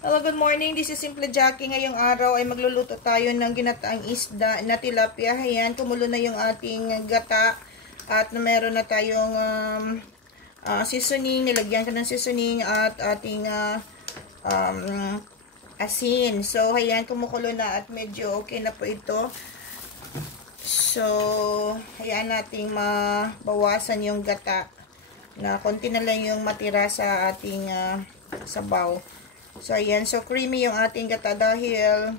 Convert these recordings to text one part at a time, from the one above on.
Hello, good morning. This is Simple Jackie. Ngayong araw ay magluluto tayo ng ginataang isda na tilapia. Ayan, kumulo na yung ating gata. At meron na tayong seasoning. Nilagyan ko ng seasoning at ating asin. So, ayan, kumukulo na at medyo okay na po ito. So, ayan nating mabawasan yung gata na konti na lang yung matira sa ating sabaw. So, ayan. So, creamy yung ating gata dahil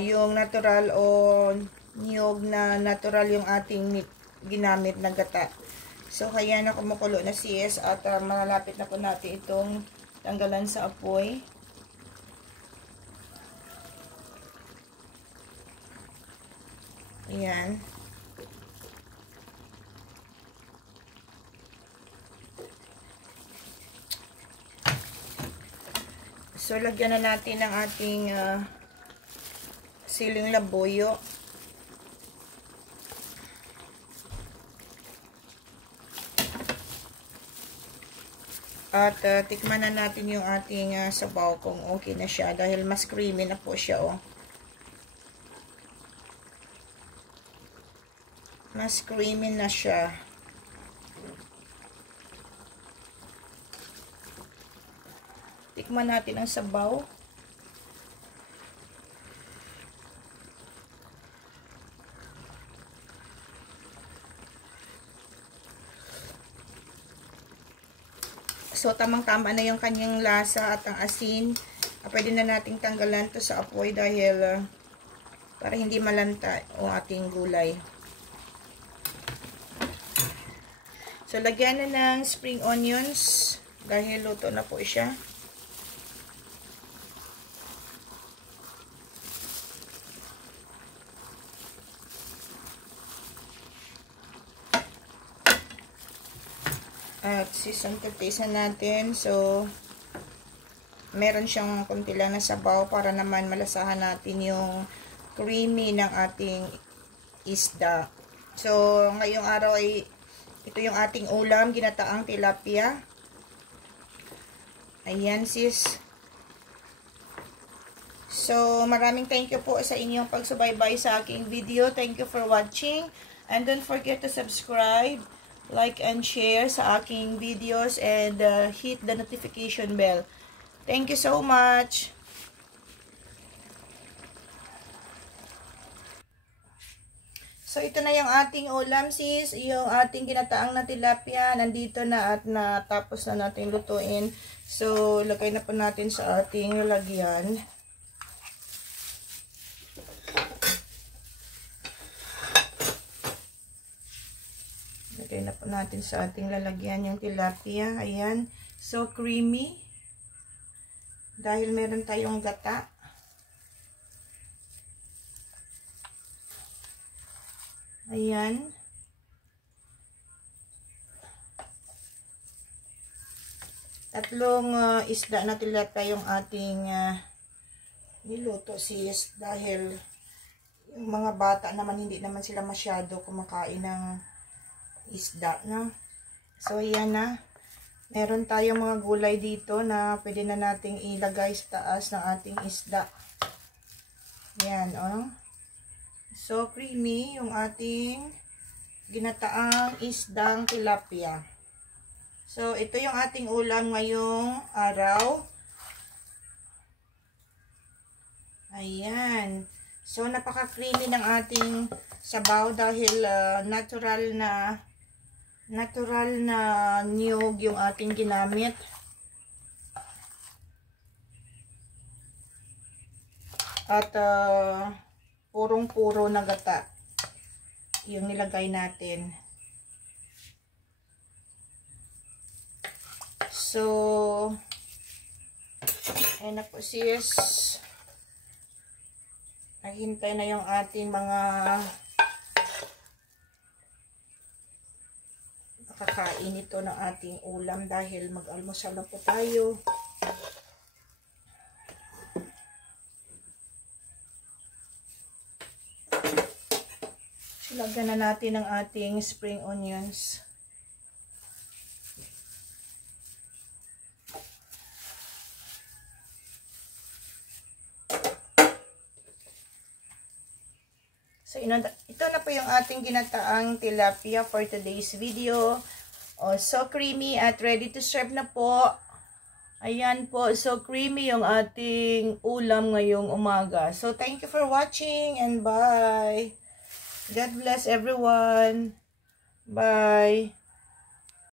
yung natural o niyog na natural yung ating ginamit na gata. So, kaya na kumukulo na sis at malapit na po natin itong tanggalan sa apoy. Ayan. So, lagyan na natin ang ating siling labuyo. At tikman na natin yung ating sabaw kung okay na siya dahil mas creamy na po siya, oh. Mas creamy na siya. Tikman natin ang sabaw. So, tamang-tama na yung kanyang lasa at ang asin. Pwede na nating tanggalan to sa apoy dahil para hindi malanta ang ating gulay. So, lagyan na ng spring onions dahil luto na po siya. At season to taste na natin. So, meron siyang kunti lang na sabaw para naman malasahan natin yung creamy ng ating isda. So, ngayong araw ay ito yung ating ulam, ginataang tilapia. Ayan sis. So, maraming thank you po sa inyong pagsubaybay sa aking video. Thank you for watching. And don't forget to subscribe, like and share sa aking videos and hit the notification bell. Thank you so much. So, ito na yung ating ulam sis. Yung ating ginataang na tilapia. Nandito na at natapos na natin lutuin. So, lagay na po natin sa ating lalagyan. Lagay na po natin sa ating lalagyan yung tilapia. Ayan. So, creamy. Dahil meron tayong gata. Ayan. Tatlong isda na tilapia yung ating niluto sis. Dahil yung mga bata naman hindi naman sila masyado kumakain ng isda, no? So, ayan na. Meron tayong mga gulay dito na pwede na nating ilagay sa taas ng ating isda. Ayan, oh. So, creamy yung ating ginataang isdang tilapia. So, ito yung ating ulam ngayong araw. Ayan. So, napaka-creamy ng ating sabaw dahil natural na niyog yung ating ginamit. At purong-puro na gata yung nilagay natin. So, ayun na po sis. Naghintay na yung ating mga kakain ito ng ating ulam dahil mag-almusal na po tayo. Lagyan na natin ang ating spring onions. So, ito na po yung ating ginataang tilapia for today's video. Oh, so creamy at ready to serve na po. Ayan po, so creamy yung ating ulam ngayong umaga. So, thank you for watching and bye. God bless everyone. Bye.